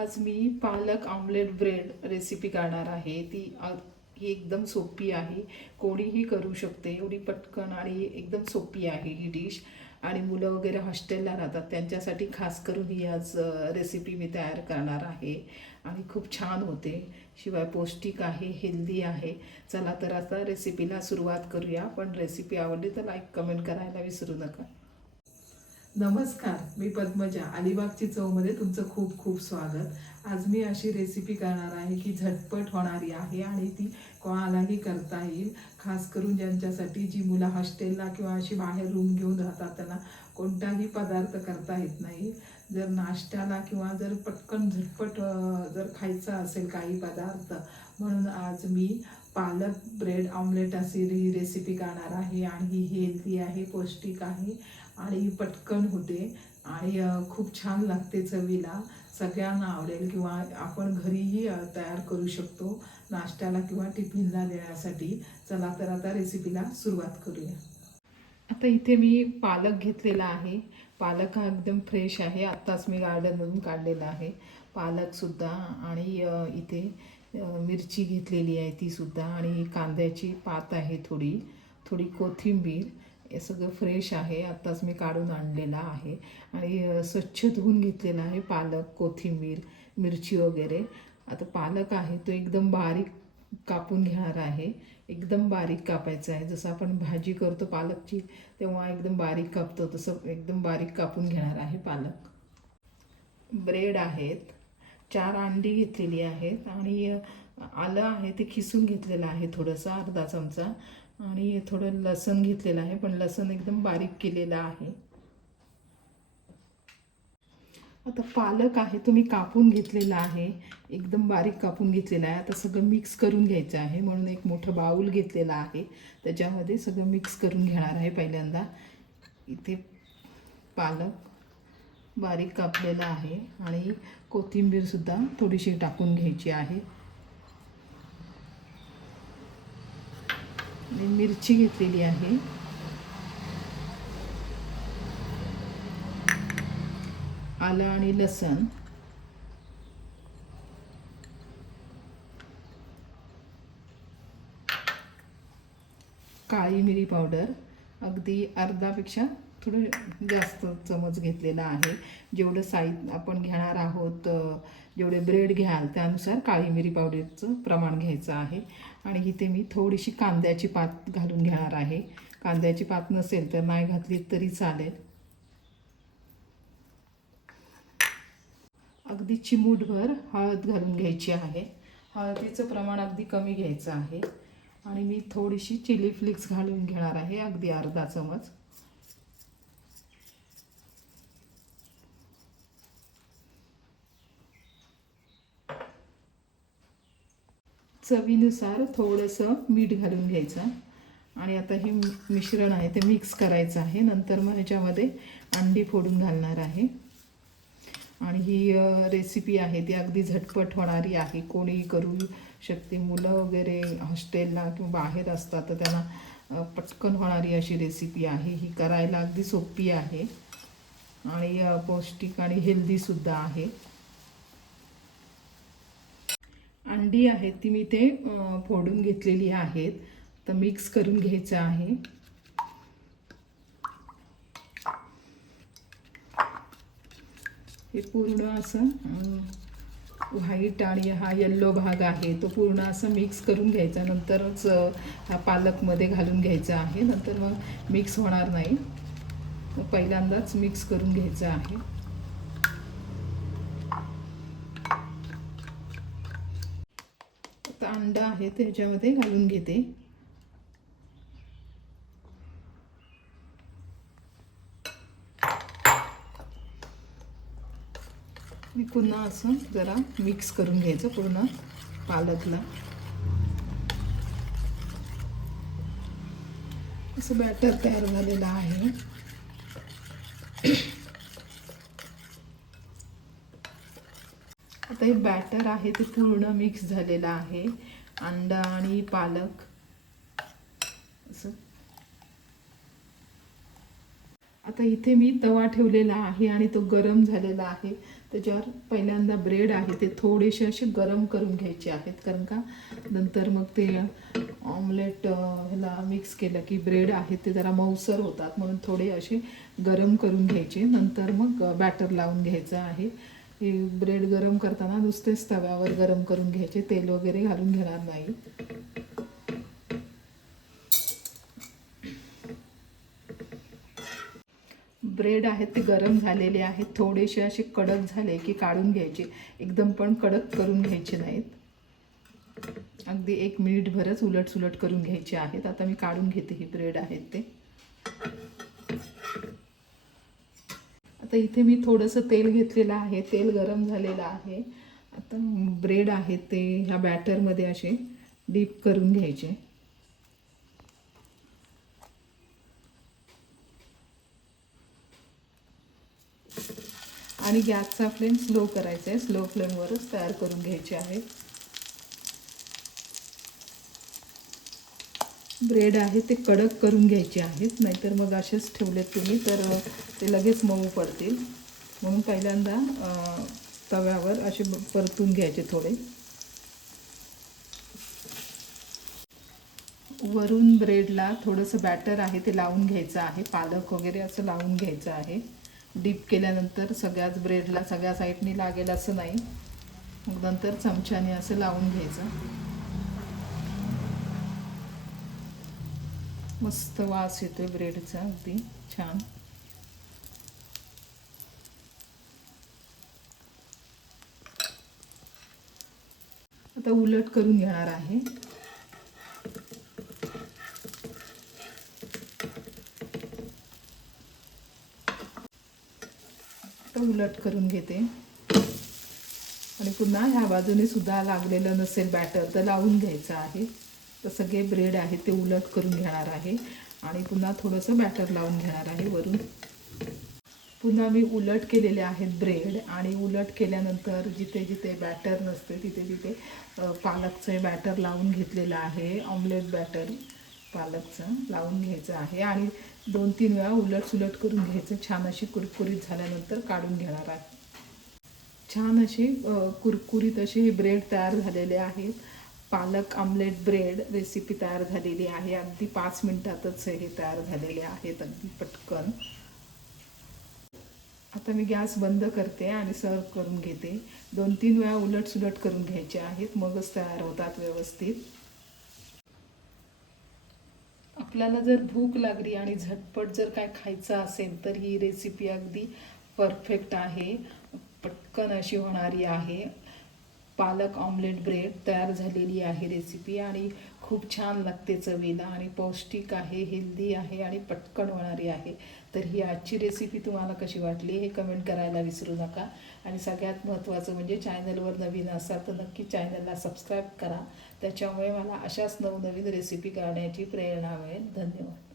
आज मी पालक omelette bread recipe करणार आहे. ती ही एकदम सोपी आहे. कोणीही करू शकते. एवढी पटकन आणि एकदम सोपी आहे ही डिश आणि मुलं वगैरे हॉस्टेलला राहतात. त्यांच्यासाठी खास करून ही आज रेसिपी मी तयार करणार आहे. आणि खूप छान होते. शिवाय पौष्टिक आहे हेल्दी आहे. चला तर आता रेसिपीला सुरुवात करूया. पण रेसिपी आवडली तर लाईक कमेंट करायला विसरू नका. नमस्कार मी पद्मजा. अलिबागची चवमध्ये तुमचं खूप खूप स्वागत. आज मी अशी रेसिपी करणार आहे की झटपट होणारी आहे आणि ती कोणालाही करता येईल. खास करून ज्यांच्यासाठी जी मुलं हॉस्टेलला किंवा अशी बाहेर रूम घेऊन राहतात त्यांना कोणताही पदार्थ करता येत नाही. जर नाश्त्याला किंवा जर पटकन झटपट जर खायचा असेल काही पदार्थ म्हणून आज मी पालक ब्रेड ऑमलेट अशी ही रेसिपी करणार आहे आणि ही हेल्दी आहे पौष्टिक आहे आणि पटकन होते आणि खूप छान लागते चवीला. सगळ्यांना आवडेल किंवा आपण घरीही तयार करू शकतो नाश्त्याला किंवा टिफिनला देण्यासाठी. चला तर आता रेसिपीला सुरुवात करूया. आता इथे मी पालक घेतलेला आहे. पालक हा एकदम फ्रेश आहे. आत्ताच मी गार्डनमधून काढलेला आहे. पालकसुद्धा आणि इथे मिरची घेतलेली आहे तीसुद्धा आणि कांद्याची पात आहे थोडी थोडी कोथिंबीर. हे सगळं फ्रेश आहे. आत्ताच मी काढून आणलेला आहे. आणि स्वच्छ धुवून घेतलेला आहे पालक कोथिंबीर मिरची वगैरे. आता पालक आहे तो एकदम बारीक कापून घेणार आहे. एकदम बारीक कापायचं आहे. जसं आपण भाजी करतो पालकची तेव्हा एकदम बारीक कापतो तसं एकदम बारीक कापून घेणार आहे पालक. ब्रेड आहेत. चार अंडी घेतलेली आहेत आणि आलं आहे ते खिसून घेतलेलं आहे थोडंसं अर्धा चमचा. आणि थोडं लसण घेतलेलं आहे पण लसण एकदम बारीक केलेलं आहे. आता पालक आहे तो मी कापून घेतलेला आहे. एकदम बारीक कापून घेतलेला आहे. आता सगळं मिक्स करून घ्यायचं आहे. म्हणून एक मोठं बाऊल घेतलेला आहे. त्याच्यामध्ये सगळं मिक्स करून घेणार आहे पहिल्यांदा. इथे पालक बारीक कापलेला आहे. आणि कोथिंबीरसुद्धा थोडीशी टाकून घ्यायची आहे. आणि मिरची घेतलेली आहे. आलं आणि लसण. काळी मिरी पावडर. अगदी अर्धापेक्षा थोडं जास्त चमच घेतलेला आहे. जेवढं साहित्य आपण घेणार आहोत जेवढे ब्रेड घ्याल त्यानुसार काळी मिरी पावडरचं प्रमाण घ्यायचं आहे. आणि इथे मी थोडीशी कांद्याची पात घालून घेणार आहे. कांद्याची पात नसेल तर नाही घातली तरी चालेल. अगदी चिमूटभर हळद घालून घ्यायची आहे. हळदीचं प्रमाण अगदी कमी घ्यायचं आहे. आणि मी थोडीशी चिली फ्लिक्स घालून घेणार आहे अगदी अर्धा चमच. चवीनुसार थोडंसं मीठ घालून घ्यायचं. आणि आता हे मिश्रण आहे ते मिक्स करायचं आहे. नंतर मग ह्याच्यामध्ये अंडी फोडून घालणार आहे. आणि ही रेसिपी आहे ती अगदी झटपट होणारी आहे. कोणीही करू शकते. मुलं वगैरे हॉस्टेलला किंवा बाहेर असतात तर त्यांना पटकन होणारी अशी रेसिपी आहे. ही करायला अगदी सोपी आहे. आणि पौष्टिक आणि हेल्दीसुद्धा आहे. अंडी आहेत ती मी ते फोडून घेतलेली आहेत. तर मिक्स करून घ्यायचं आहे. हे पूर्ण असं व्हाईट आणि हा येल्लो भाग आहे. तो पूर्ण असं मिक्स करून घ्यायचा. नंतरच हा पालकमध्ये घालून घ्यायचा आहे. नंतर मग मिक्स होणार नाही. पहिल्यांदाच मिक्स करून घ्यायचं आहे. आता अंडा आहे त्याच्यामध्ये घालून घेते. आणि पुन्हा असं जरा मिक्स करून घ्यायचं पूर्ण पालकला असं बॅटर तयार झालेलं आहे. आता हे बॅटर आहे ते पूर्ण मिक्स झालेलं आहे. अंडा आणि पालक. असं. आता इथे मी तवा ठेवलेला आहे आणि तो गरम झालेला आहे. त्याच्यावर पहिल्यांदा ब्रेड आहे ते थोडेसे असे गरम करून घ्यायचे आहेत. कारण का? नंतर मग ते ऑमलेट ह्याला मिक्स केलं की ब्रेड आहेत ते जरा मऊसर होतात. म्हणून थोडे असे गरम करून घ्यायचे. नंतर मग बॅटर लावून घ्यायचं आहे. हे ब्रेड गरम करताना नुसतेच तव्यावर गरम करून घ्यायचे. तेल वगैरे घालून घेणार नाही. ब्रेड आहेत ते गरम झालेले आहेत. थोडेसे असे कडक झाले की काढून घ्यायचे. एकदम पण कडक करून घ्यायचे नाहीत. अगदी एक मिनिटभरच उलट सुलट करून घ्यायचे आहेत. आता मी काढून घेते ही ब्रेड आहेत ते. आता इथे मी थोडंसं तेल घेतलेलं आहे. तेल गरम झालेलं आहे. आता ब्रेड आहेत ते ह्या बॅटरमध्ये असे डीप करून घ्यायचे. आणि गॅसचा फ्लेम स्लो करायचा आहे. स्लो फ्लेमवरच तयार करून घ्यायचे आहे. ब्रेड आहे ते कडक करून घ्यायचे आहेत. नाहीतर मग असेच ठेवलेत तुम्ही तर ते लगेच मऊ पडतील. म्हणून पहिल्यांदा तव्यावर असे परतून घ्यायचे थोडे. वरून ब्रेडला थोडंसं बॅटर आहे ते लावून घ्यायचं आहे. पालक वगैरे असं लावून घ्यायचं आहे. डीप केल्यानंतर सगळ्याच ब्रेडला सगळ्या साईडनी लागेल असं नाही. मग नंतर चमच्याने असं लावून घ्यायचं. मस्त वास येतोय ब्रेडचा अगदी छान. आता उलट करून घेणार आहे. उलट करून घेते. आणि पुन्हा ह्या बाजूने सुद्धा लागलेलं नसेल बॅटर तर लावून घ्यायचं आहे. तर सगळे ब्रेड आहे ते उलट करून घेणार आहे. आणि पुन्हा थोडंसं बॅटर लावून घेणार आहे वरून. पुन्हा मी उलट केलेले आहेत ब्रेड आणि उलट केल्यानंतर जिथे जिथे बॅटर नसते तिथे तिथे पालकचं बॅटर लावून घेतलेलं आहे ऑमलेट बॅटर पालकचं लावून घ्यायचं आहे आणि दोन तीन वेळा उलट सुलट करून घ्यायचं. छान अशी कुरकुरीत झाल्यानंतर काढून घेणार आहे. छान असे कुरकुरीत असे हे ब्रेड तयार झालेले आहेत पालक आमलेट ब्रेड रेसिपी तयार झालेली आहे. अगदी पाच मिनिटातच हे तयार झालेले आहेत. अगदी पटकन. आता मी गॅस बंद करते आणि सर्व करून घेते. दोन तीन वेळा उलट सुलट करून घ्यायचे आहेत. मगच तयार होतात व्यवस्थित. आपल्याला जर भूक लागली आणि झटपट जर काय खायचं असेल तर ही रेसिपी अगदी परफेक्ट आहे. पटकन अशी होणारी आहे. पालक ऑमलेट ब्रेड तयार झालेली आहे रेसिपी आणि खूप छान लागते चवीला आणि पौष्टिक आहे हेल्दी आहे आणि पटकन होणारी आहे. तर ही आजची रेसिपी तुम्हाला कशी वाटली हे कमेंट करायला विसरू नका. आणि सगळ्यात महत्त्वाचं म्हणजे चॅनलवर नवीन असाल तर नक्की चॅनलला सबस्क्राईब करा. त्याच्यामुळे मला अशाच नवनवीन रेसिपी करण्याची प्रेरणा मिळेल. धन्यवाद.